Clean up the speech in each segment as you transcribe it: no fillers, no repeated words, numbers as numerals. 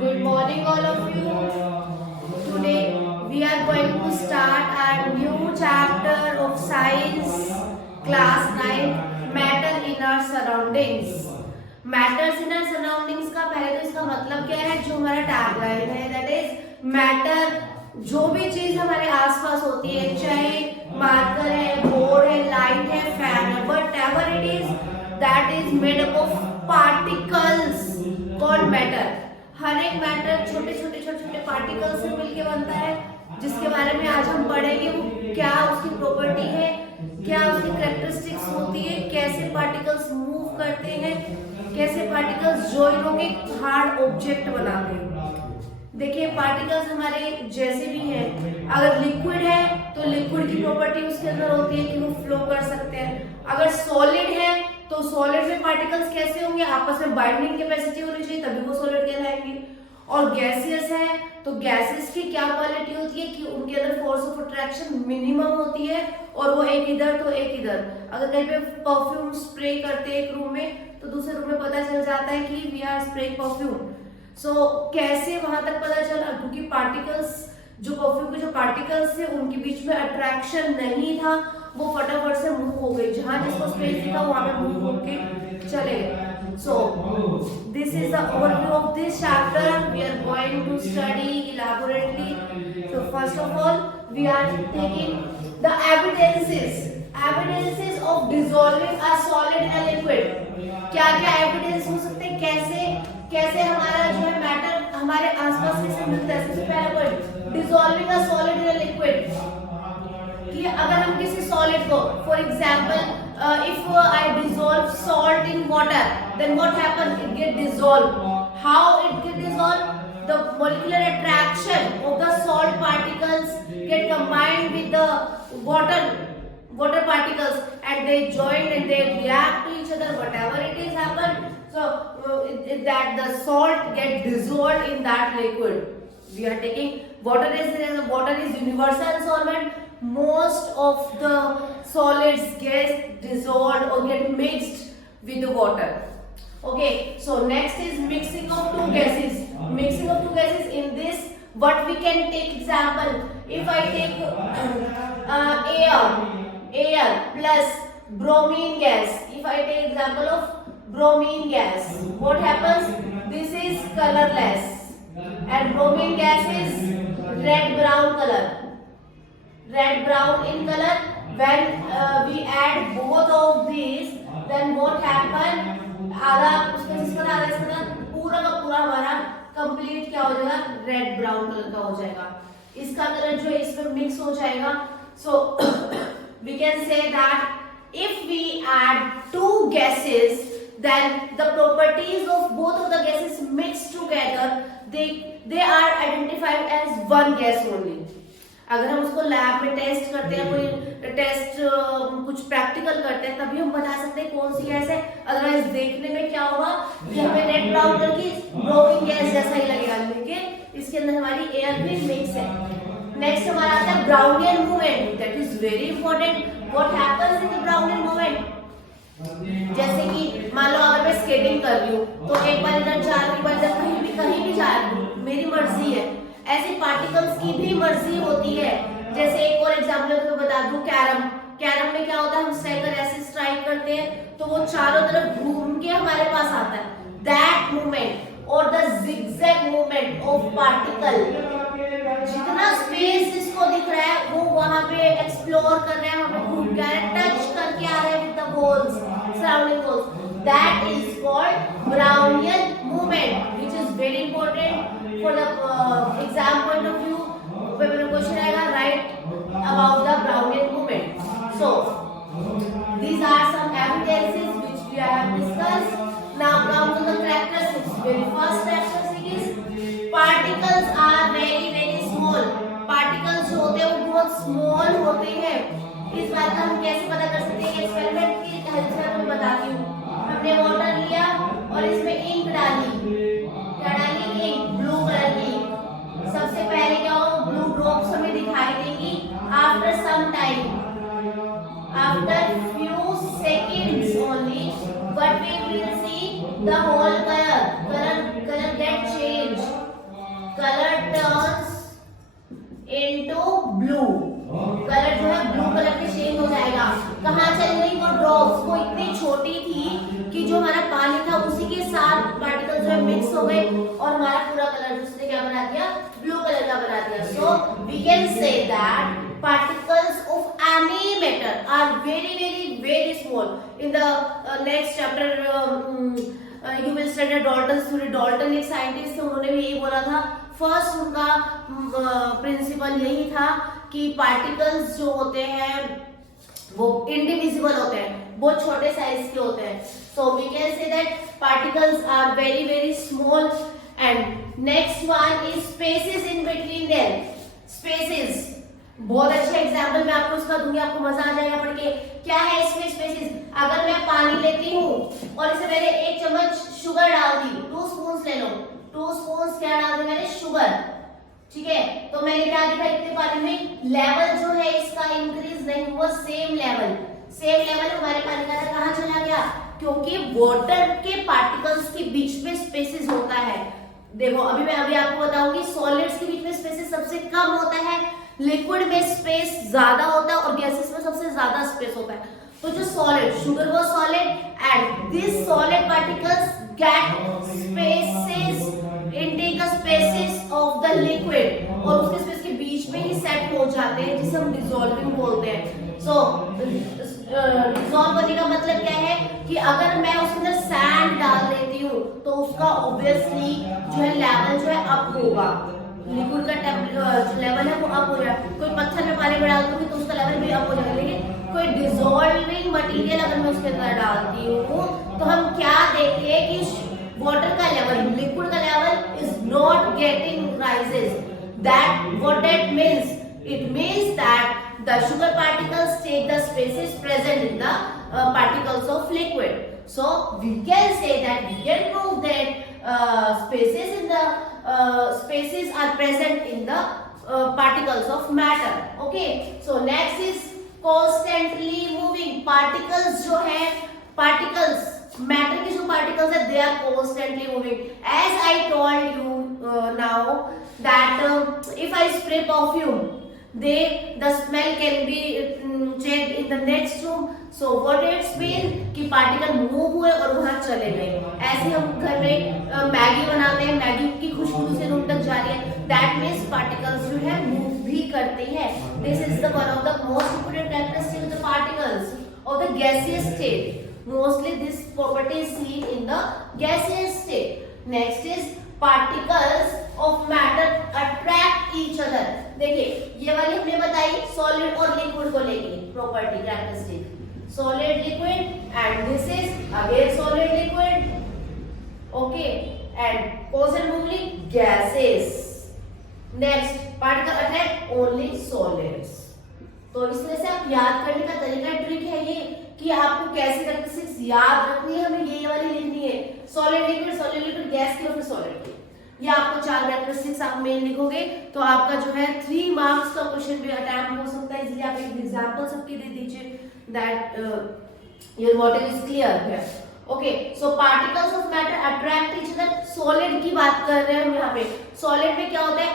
Good morning, all of you. Today we are going to start our new chapter of science, class 9, matter in our surroundings. Matters in our surroundings का पहले तो इसका मतलब क्या है, जो हमारा टैगलाइन है, that is matter। जो भी चीज हमारे आसपास होती है, चाहे मार्कर है, बोर्ड है, लाइट है, फैन है, whatever it is, that is made up of particles called matter। हर एक मैटर छोटे छोटे पार्टिकल्स से मिलके बनता है, जिसके बारे में आज हम पढ़ेंगे। वो क्या उसकी प्रॉपर्टी है, क्या उसकी कैरेक्टरिस्टिक्स होती है, कैसे पार्टिकल्स मूव करते हैं, कैसे पार्टिकल्स जॉइन होके हार्ड ऑब्जेक्ट बनाते हैं। देखिए, पार्टिकल्स हमारे जैसे भी हैं, अगर लिक्विड है तो लिक्विड की प्रॉपर्टी उसके अंदर होती है कि वो फ्लो कर सकते हैं। अगर सॉलिड है तो सॉलिड में पार्टिकल्स कैसे होंगे, आपस में बाइंडिंग कैपेसिटी होनी चाहिए, तभी वो सॉलिड कहलाएंगे। और गैसियस है तो गैसेस की क्या क्वालिटी होती है कि उनके अंदर फोर्स ऑफ अट्रैक्शन मिनिमम होती है, और वो एक इधर तो एक इधर। अगर कहीं पे परफ्यूम स्प्रे करते हैं एक रूम में, तो दूसरे रूम में पता चल जाता है कि वी आर स्प्रेइंग परफ्यूम। सो कैसे वहां तक पता चला, क्योंकि पार्टिकल्स, जो परफ्यूम के जो पार्टिकल्स थे उनके बीच में अट्रैक्शन नहीं था, वो फटाफट से मूव हो गई। जहां जिसको स्पेस दिखा वहां पे मूव होके चले गए। So this is the overview of this chapter. We are going to study elaborately. So first of all, we are taking the evidences of dissolving a solid and liquid। क्या क्या evidence हो सकते हैं, कैसे हमारा जो है मैटर हमारे आसपास कैसे मिलता है। सबसे पहला point, dissolving a solid in a liquid, कि अगर हम किसी सॉलिड को, for example if I dissolve salt in water, then what happens? It get dissolved. How it get dissolved? The molecular attraction of the salt particles get combined with the water particles, and they join and they react to each other, whatever it is happen. So that the salt get dissolved in that liquid. We are taking water is universal solvent. Most of the solids get dissolved or get mixed with the water. Okay, so next is mixing of two gases. Mixing of two gases, in this what we can take example, if I take air plus bromine gas, if I take example of bromine gas, what happens? This is colorless and bromine gas is red brown in color. When we add both of these, then what happen? आधा उसका जिसका आधा इसका पूरा का पूरा हमारा complete क्या हो जाएगा, रेड ब्राउन कलर का हो जाएगा। इसका कलर जो है इसमें मिक्स हो जाएगा। So we can say that if we add two gases, then the properties of both of the gases mixed together, they are identified as one gas only। अगर हम उसको लैब में टेस्ट करते हैं, कोई टेस्ट कुछ प्रैक्टिकल करते हैं, तभी हम बता सकते हैं कौन सी गैस है। अदरवाइज देखने में क्या होगा कि हमें रेड ब्राउन कलर की ब्रोमीन गैस जैसा ही लगेगा, लेकिन इसके अंदर हमारी एयर भी मिक्स है। नेक्स्ट हमारा आता है Brownian movement. That is very important. What happens in the Brownian movement? जैसे कि मान लो अगर मैं स्केटिंग कर रही हूँ, तो एक बार इधर जा रही, एक बार इधर, कहीं भी जा रही हूँ, मेरी मर्जी है। ऐसे पार्टिकल्स की भी मर्जी होती है। जैसे एक और एग्जांपल मैं बता दूं, कैरम में क्या होता है, हम स्ट्राइकर ऐसे स्ट्राइक करते हैं तो वो चारों तरफ घूम के हमारे पास आता है। दैट मूवमेंट और the zigzag movement of particle, जितना स्पेस इसको दिख रहा है वो वहां पे एक्सप्लोर कर रहे हैं, हमें घूम के टच करके आ रहे हैं with the holes, surrounding holes. That is called Brownian movement, which is very important for the exam point of view। Paper question आएगा, right about the Brownian movement. So these are some evidences which we have discussed. Now comes to the characteristics। Very first characteristic is particles are very small। particles जो होते हैं वो बहुत small होते हैं। इस बात का हम कैसे पता कर सकते हैं? एक्सपेरिमेंट की हेल्प से मैं बताती हूँ। हमने वाटर लिया और इसमें इंक डाली, क्या डाली? इंक, ब्लू कलर की। सबसे पहले क्या हो, ब्लू ड्रॉप्स हमें दिखाई देंगी। After some time, after few seconds only, but we will see the whole color get changed। कहाँ चली गई? वो ड्रॉप्स, वो इतनी छोटी थी कि जो हमारा पानी था उसी के साथ पार्टिकल्स में मिक्स हो गए और हमारा पूरा कलर उसने क्या बना दिया? ब्लू कलर का बना दिया। So we can say that particles of any matter are very small. In the next chapter you will study Dalton's theory. Dalton एक साइंटिस्ट थे, उन्होंने भी यही बोला था। फर्स्ट उनका प्रिंसिपल यही था कि पार्टिकल्स जो होते हैं वो इंडिविजिबल होते हैं, बहुत छोटे साइज के होते हैं। So we can say that particles are very small. And next one is spaces in between them. Spaces, बहुत अच्छा एग्जाम्पल मैं आपको उसका दूंगी, आपको मजा आ जाएगा पढ़ के। क्या है इसमें स्पेसिस? अगर मैं पानी लेती हूँ और इसे मैंने 1 चम्मच शुगर डाल दी, 2 स्पून ले लो, 2 स्पून क्या डाल दी मैंने? शुगर, ठीक है। तो मैंने क्या देखा इतने पानी में? लेवल जो है इसका इंक्रीज नहीं हुआ, सेम लेवल हमारे पानी का कहाँ चला गया? क्योंकि वाटर के पार्टिकल्स के बीच में स्पेसिस होता है। देखो अभी आपको बताऊंगी, सॉलिड्स के बीच में स्पेसिस सबसे कम होता है, लिक्विड में स्पेस ज्यादा होता है और गैसेस में सबसे ज्यादा स्पेस होता है। तो जो सॉलिड, शुगर वो solid and this solid particles get spaces intake the spaces of the liquid और उसके स्पेस के बीच में ही सेट हो जाते हैं, जिसे हम डिसॉल्विंग बोलते हैं। सो डिसॉल्व होने का मतलब क्या है कि अगर मैं उसके अंदर सैंड डाल देती हूँ तो उसका ऑब्वियसली जो है लेवल जो है अप होगा, लिक्विड का जो लेवल है वो अप हो जाएगा। कोई पत्थर में पानी में डाल दूंगी तो उसका लेवल भी अप हो जाएगा, लेकिन कोई डिसॉल्विंग मटेरियल अगर मैं उसके अंदर डालती हूँ तो हम क्या देखते हैं कि वाटर का लेवल, लिक्विड का level is not getting rises. That what that means? It means that the sugar particles take the spaces present in the particles of liquid. So we can say that we can prove that spaces are present in the particles of matter. Okay. So next is constantly moving particles जो है, particles matter के जो particles है they are constantly moving. As I told you now that if I spray perfume, the smell can be checked in the next room. So what it means कि particle move हुए और वहां चले गए। ऐसे हम घर में मैगी बनाते हैं, मैगी की खुशबू दूसरे रूम तक जा रही है, दैट मीन्स पार्टिकल्स जो है मूव भी करते हैं। This is the one of the most important characteristic of the particles of the gaseous state. Mostly this property is seen in the gaseous state. Next is particles of matter attract each other. देखिए ये वाली हमने बताई solid और liquid को लेके property characteristic, solid liquid and this is again solid liquid, okay, and constantly gases. Next particle attract only solids. तो इस तरह से आप याद करने का तरीका ट्रिक है ये कि आपको कैसे कैरेक्टरिस्टिक्स याद रखनी है, हमें ये वाली लिखनी है, सॉलिड लिक्विड गैस की और फिर सॉलिड की। ये आपको 4 कैरेक्टरिस्टिक्स आप मेन लिखोगे तो आपका जो है 3 मार्क्स का क्वेश्चन भी अटेम्प्ट हो सकता है। इसलिए आप एक एग्जांपल सबकी दे दीजिए that your model is clear है। Okay, so particles of matter attract each other. Solid की बात कर रहे हैं हम यहाँ पे। सॉलिड में क्या होता है?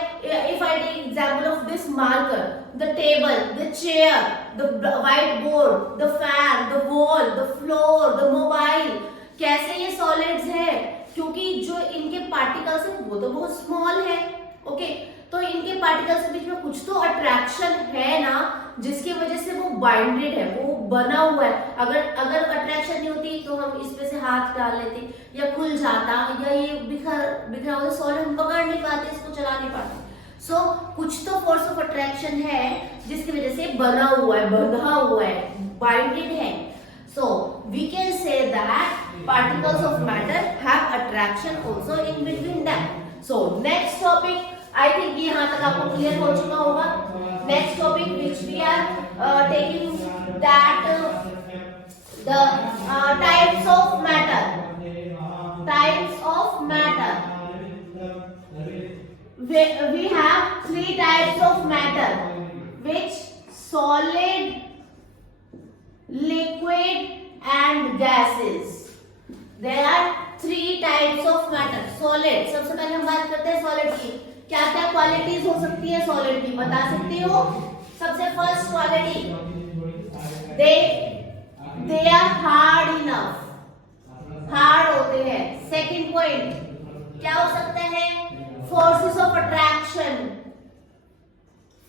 If I take example of this marker, the table, the chair, the whiteboard, the fan, the wall, the floor, the mobile, कैसे ये सॉलिड्स है? क्योंकि जो इनके पार्टिकल्स है वो तो बहुत स्मॉल है, ओके, तो इनके पार्टिकल्स के बीच में कुछ तो अट्रैक्शन है ना, जिसकी वजह से वो बाइंडेड है, वो बना हुआ है। अगर अट्रैक्शन नहीं होती तो हम इस पे से हाथ डाल लेते या खुल जाता, या ये बिखरा हुआ सॉलिड हम पकड़ नहीं पाते, इसको चला नहीं पाते। सो कुछ तो फोर्स ऑफ अट्रैक्शन है जिसकी वजह से बना हुआ है, बंधा हुआ है, बाइंडेड है। So we can say that particles of matter have attraction also in between them. So next topic, I think यहाँ तक आपको clear हो चुका होगा। Next topic which we are taking that the types of matter. Types of matter. We have 3 types of matter, which solid, liquid and gases. There are 3 types of matter. Solid, सबसे पहले हम बात करते हैं solid की। क्या क्या qualities हो सकती है सॉलिड की, बता सकती हो? सबसे first quality, they they are hard enough, hard होते हैं। सेकंड पॉइंट क्या हो सकता है, forces of attraction,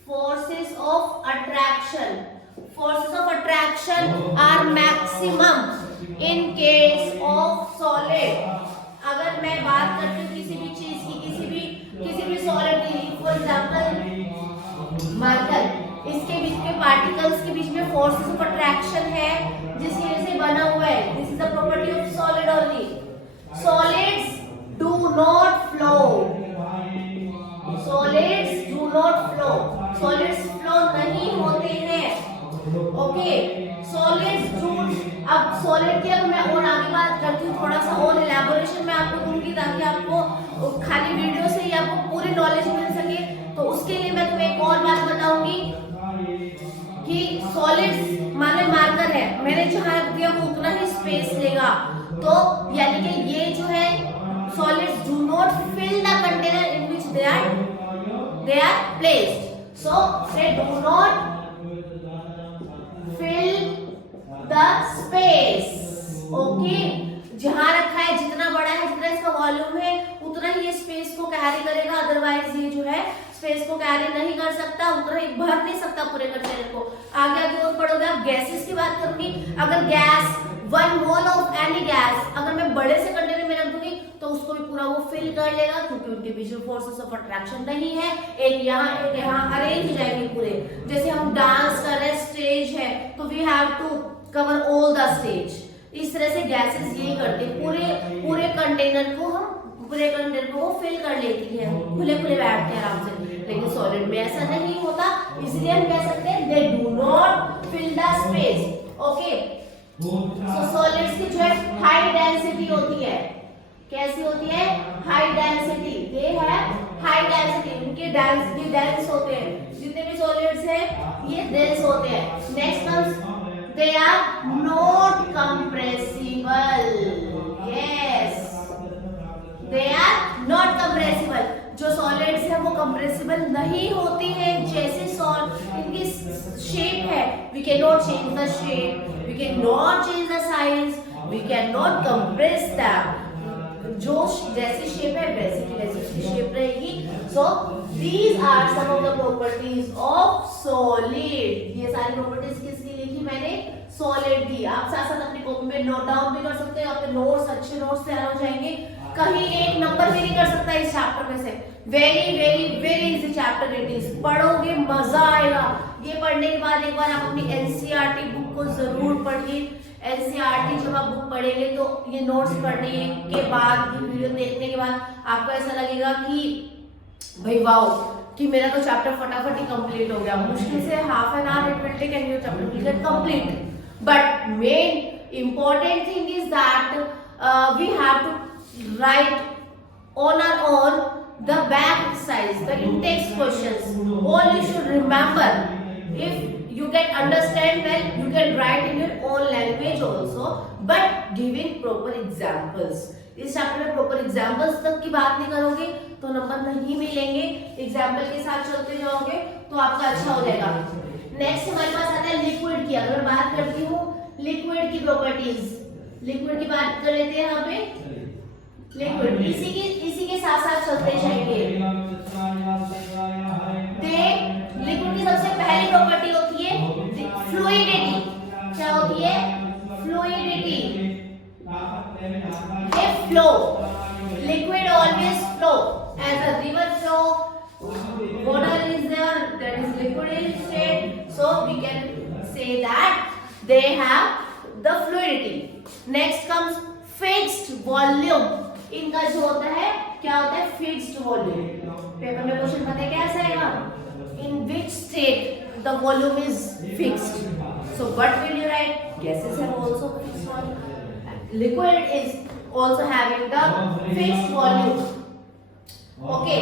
forces of attraction, forces of attraction are maximum in case of solid. अगर मैं बात करती हूँ किसी भी चीज की, किसी भी सॉलिड की, फॉर एग्जांपल मार्कर, इसके बीच में पार्टिकल्स के बीच में फोर्सेस ऑफ अट्रैक्शन है जिसकी वजह से बना हुआ है। This is the property of solid only. Solids do not flow, solids do not flow, solids flow नहीं होते हैं। ओके, सॉलिड्स डू, अब सॉलिड की अगर मैं और आगे बात करती हूँ, थोड़ा सा और इलैबोरेशन मैं आपको दूंगी ताकि आपको खाली वीडियो से ही आपको पूरी नॉलेज मिल सके। तो उसके लिए मैं तुम्हें एक और बात बताऊंगी कि सॉलिड्स माने मार्कर है, मैंने जहां रख दिया वो उतना ही स्पेस लेगा, तो यानी कि ये जो है solids do not fill the container in which they are placed, so they do not fill the space. Okay, जहां रखा है जितना बड़ा है, जितना इसका वॉल्यूम है उतना ही ये स्पेस को कैरी करेगा, अदरवाइज ये जो है स्पेस को कैरी नहीं कर सकता, उतना ही भर नहीं सकता पूरे कंटेनर को। आगे आगे और पढ़ोगे आप। गैसेस की बात करूंगी, अगर gas 1 mole of any gas अगर मैं बड़े से कंटेनर में रख दूंगी तो उसको भी पूरा वो फिल कर लेगा, क्योंकि उनके बीच में फोर्सेस ऑफ अट्रैक्शन नहीं है, एक यहाँ अरेंज हो जाएंगे पूरे। जैसे हम डांस कर रहे हैं, स्टेज है, तो we have to cover all the stage. इस तरह से गैसेस यही करते हैं, पूरे कंटेनर को वो फिल कर लेती है, खुले बैठते हैं आराम से। लेकिन सॉलिड में ऐसा नहीं होता, इसलिए हम कह सकते हैं they do not fill the space. Okay, so solids की जो है हाई डेंसिटी होती है, कैसी होती है, high density, they have high density, उनके डेंस होते हैं, जितने भी सॉलिड्स हैं ये डेंस होते हैं। Next comes they are not compressible, yes they are not compressible. जो सॉलिड्स है वो कंप्रेसिबल नहीं होती है, जैसे इनकी शेप है, we can not change the shape, we can not change the size, we can not compress that. जो जैसी शेप है वैसी की वैसी उसकी शेप रहेगी। So these are some of the properties of solid. ये सारी प्रॉपर्टीज किसकी लिखी मैंने, सॉलिड की। आप साथ साथ अपनी कॉपी में नोट डाउन भी कर सकते हो, आपके नोट्स अच्छे नोट्स तैयार हो जाएंगे। कहीं एक नंबर भी नहीं कर सकता इस चैप्टर में से। Very very very easy chapter it is, पढ़ोगे मजा आएगा। ये पढ़ने के बाद एक बार आप अपनी एनसीईआरटी बुक को जरूर पढ़िए। एनसीईआरटी जब आप बुक पढ़ेंगे तो ये नोट्स पढ़ने के बाद, ये वीडियो देखने के बाद आपको ऐसा लगेगा कि भाई वाओ, कि मेरा तो चैप्टर फटाफट ही कंप्लीट हो गया। मुश्किल से half an hour it will take and your chapter will get complete. But main important thing is that we have to write on our own the back exercise, the in-text questions. All you should remember. If you can understand well, you can write in your own language also, but giving proper examples. इस chapter में proper examples तक की बात नहीं करोगे तो number नहीं मिलेंगे। एग्जाम्पल के साथ चलते जाओगे तो आपका अच्छा हो जाएगा। नेक्स्ट हमारे पास आता है लिक्विड की। अगर बात करती हूँ लिक्विड की प्रॉपर्टीज, लिक्विड की बात कर लेते हैं यहाँ पे। लिक्विड इसी के साथ साथ चलते जाएंगे। लिक्विड की सबसे पहली प्रॉपर्टी होती है फ्लूइडिटी। क्या होती है, फ्लूइडिटी। ये flow, liquid always flow as a river flow, water is there, that is liquid in state, so we can say that they have the fluidity. Next comes fixed volume. इनका जो होता है क्या होता है, फिक्स्ड वॉल्यूम। पेपर में question पता है कैसा आएगा, in which state the volume is fixed, so what will you write, gases have also fixed volume, liquid is also having the fixed volume. Okay,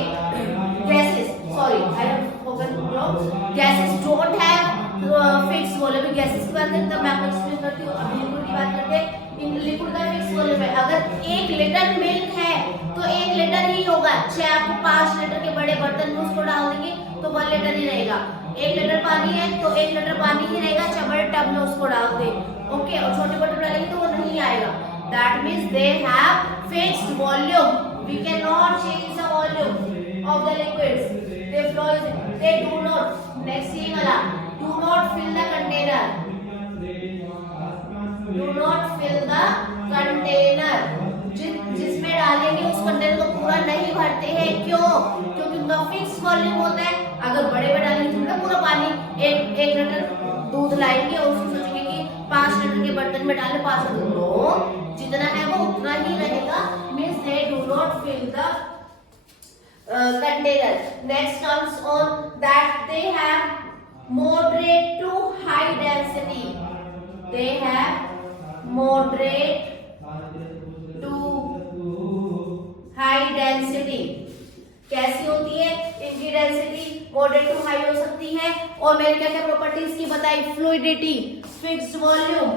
gases, sorry I have spoken wrong, gases don't have fixed volume. Gases की बात करते हैं, मैं आपको explain करती हूँ। अभी liquid की बात करते हैं। इन लिक्विड का फिक्स वॉल्यूम है। अगर 1 लीटर मिल्क है तो 1 लीटर ही होगा, चाहे आपको 5 लीटर के बड़े बर्तन में उसको डाल देंगे तो 1 लीटर ही रहेगा। 1 लीटर पानी है तो 1 लीटर पानी ही रहेगा, चाहे बड़े टब में उसको डाल दे ओके, और छोटे बॉटल में डालेंगे तो वो नहीं आएगा। That means they have fixed volume, we can not change the volume of the liquids, they flow, they do not, next ये वाला, do not fill the container, do not fill the container, जिसमें डालेंगे उस container को पूरा नहीं भरते हैं। क्यों? क्योंकि उनका फिक्स वॉल्यूम होता है। अगर बड़े में डालेंगे तो पूरा पानी, एक लीटर दूध लाएंगे और उसको सोचेंगे कि 5 लीटर के बर्तन में डालें 5 लीटर, नो, जितना है वो उतना ही रहेगा। Means they do not fill the container. Next comes on that they have moderate to high density. They have moderate to high density. कैसी होती है इनकी डेंसिटी? मॉडरेट टू हाई हो सकती है। और मैंने क्या क्या प्रॉपर्टीज की बताई? Fluidity, fixed volume,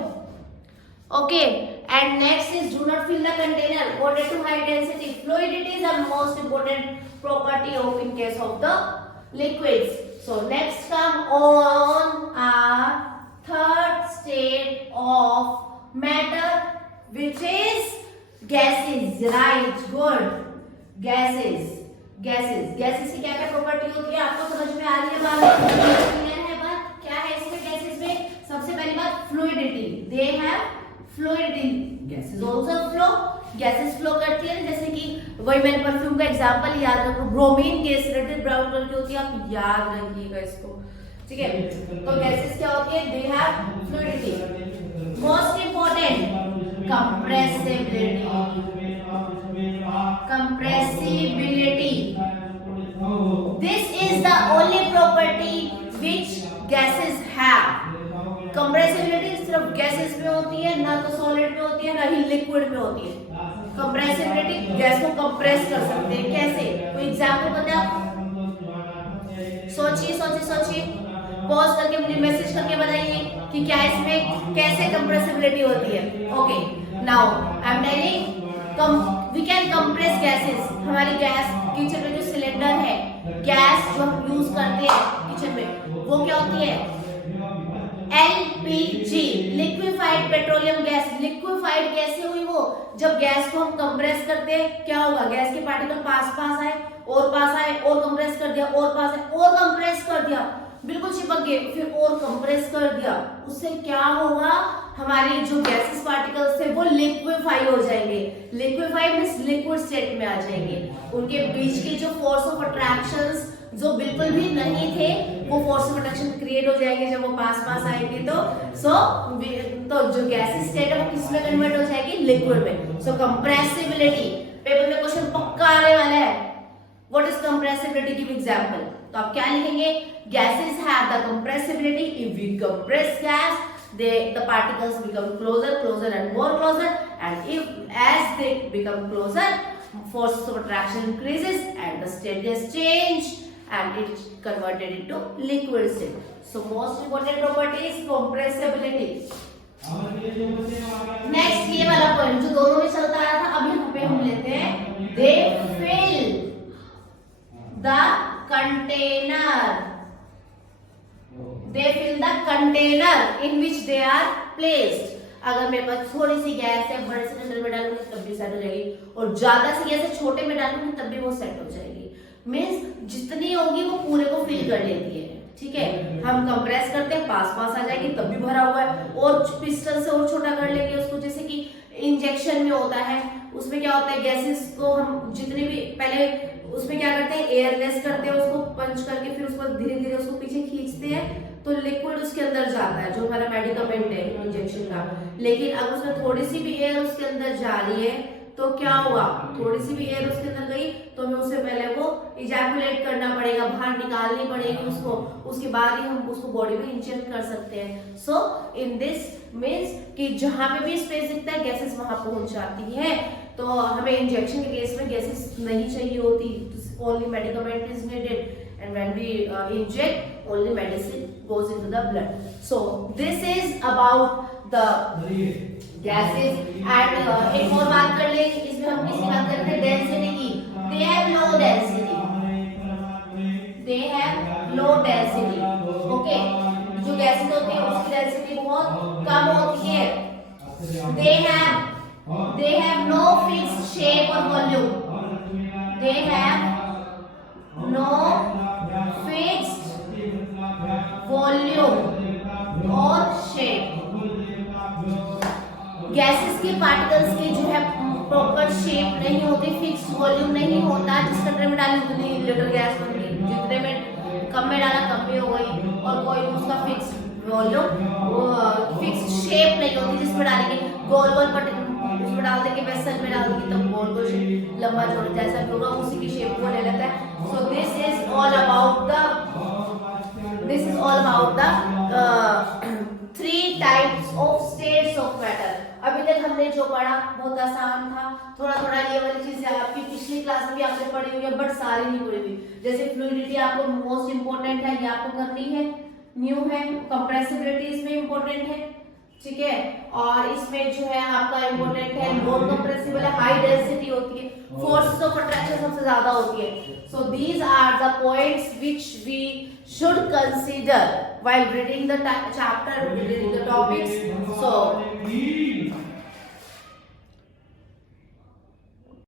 okay, and next is do not fill the container, moderate to high density. Fluidity is the most important property of in case of the liquids. So next come on our third state of matter, which is gases. Right, good. Gases की क्या क्या property होती है आपको समझ में आ रही है बात? क्लियर है बात? क्या है इसमें गैसेस में? सबसे पहली बात fluidity, they have fluidity, gases also flow, gases flow करती है। जैसे कि वही मैंने परफ्यूम का एग्जांपल याद रखो, bromine gas red brown colour की होती है, आप याद रखिएगा इसको, ठीक है? तो गैसेस क्या होती है? They have fluidity. Most important compressibility. This is the only property which gases have. Compressibility सिर्फ गैसेस में होती है, ना तो सॉलिड में होती है ना ही लिक्विड में होती है। कंप्रेसिबिलिटी, गैस को कंप्रेस कर सकते हैं। कैसे? कोई एग्जांपल बताओ, सोचिए, पॉज करके मुझे मैसेज करके बताइए कि क्या इसमें कैसे कंप्रेसिबिलिटी होती है। Okay, now I am telling we can compress gases. हमारी गैस किचन में जो सिलेंडर है, गैस जो हम यूज करते हैं किचन में, वो क्या होती है? LPG, liquefied petroleum gas. Liquefied कैसे हुई वो? जब गैस को हम कंप्रेस करते हैं, क्या होगा? गैस के पार्टिकल पास आए और पास आए और कंप्रेस कर दिया और पास आए और कंप्रेस कर दिया, बिल्कुल चिपक गए, फिर और कंप्रेस कर दिया। उससे क्या होगा? हमारी जो गैसेस पार्टिकल्स थे वो लिक्विफाई हो जाएंगे। लिक्विफाई मींस लिक्विड स्टेट में आ जाएंगे। उनके बीच के जो फोर्स ऑफ अट्रैक्शंस जो बिल्कुल भी नहीं थे, वो फोर्स ऑफ अट्रैक्शन क्रिएट हो जाएंगे जब वो पास आएंगे। तो जो गैसेस स्टेट है वो किस में कन्वर्ट हो जाएगी? लिक्विड में। सो कंप्रेसिबिलिटी, पेपर में क्वेश्चन पक्का आने वाला है। What is compressibility? Give example. तो आप क्या लिखेंगे? Gases have the compressibility, if we compress gas the particles become closer and more closer, and if as they become closer, force of attraction increases and the state is changed and it's converted into liquid state. So most important property is compressibility. Next ये वाला point जो दोनों में चलता रहा था, अब यहाँ पे हम लेते हैं they fill the container. They fill the container in which they are placed. अगर मेरे पास थोड़ी सी गैस है, बड़े सिलेंडर में डालूंगी तब भी सेट हो जाएगी, और ज्यादा सी गैस है छोटे में डालूंगी तब भी वो सेट हो जाएगी। मींस जितनी होगी वो पूरे को फिल कर लेती है, ठीक है? हम कंप्रेस करते हैं, पास आ जाएगी तब भी भरा हुआ है, और पिस्टन से और छोटा कर लेंगे उसको। जैसे कि इंजेक्शन में होता है, उसमें क्या होता है? गैसेस को हम जितने भी पहले उसमें क्या करते हैं? एयरलेस करते हैं, उसको पंच करके फिर उसको धीरे धीरे उसको पीछे खींचते हैं, तो लिक्विड उसके अंदर जाता है जो हमारा मेडिकमेंट है इंजेक्शन का। लेकिन अगर उसमें थोड़ी सी भी एयर उसके अंदर जा रही है तो क्या हुआ? थोड़ी सी भी एयर उसके अंदर गई तो हमें उससे पहले वो इजैकुलेट करना पड़ेगा, बाहर निकालनी पड़ेगी उसको, उसके बाद ही हम उसको बॉडी में इंजेक्ट कर सकते हैं। सो इन दिस मीन्स कि जहां पे भी स्पेस दिखता है गैसेस वहां पहुंच जाती है। तो हमें इंजेक्शन के केस में गैसेस नहीं चाहिए होती, only medicament is needed, and when we inject, only medicine goes into the blood. So this is about the gases. And एक और बात कर ले, इसमें हम किसकी बात करते हैं? डेंसिटी की। They have low density. They have low density. Okay, जो गैसेस होती है उसकी डेंसिटी बहुत कम होती है, they have no fixed shape or volume. They have no fixed volume or shape. Gases के पार्टिकल्स की जो है प्रॉपर शेप नहीं होती, फिक्स वॉल्यूम नहीं होता। जिस कंटेनर में डाली उतनी लीटर गैस बनती, जितने में कम में डाला कम भी हो गई, और कोई उसका फिक्स वॉल्यूम फिक्स शेप नहीं होती। जिसमें डालेंगे गोल गोल उसमें डाल देंगे, वेसल में डाल देंगे तो गोल गोल लंबा चौड़ा जैसा भी होगा उसी की शेप को ले लेता है। So this is all about the three types of states of matter. अभी तक हमने जो पढ़ा बहुत आसान था, थोड़ा थोड़ा ये वाली चीजें आपकी पिछली क्लास में भी आपने पढ़ी हुई है, बट सारी नहीं पढ़ी हुई। जैसे फ्लूइडिटी आपको मोस्ट इंपोर्टेंट है, ये आपको करनी है, न्यू है। कंप्रेसिबिलिटी इसमें इंपोर्टेंट है, ठीक है। और इसमें जो है आपका इंपोर्टेंट है नॉन कंप्रेसिबल है, हाई डेंसिटी होती है, फोर्सेस ऑफ अट्रैक्शन सबसे ज्यादा होती है। So these are the points which we should consider while reading the chapter, reading the topics. So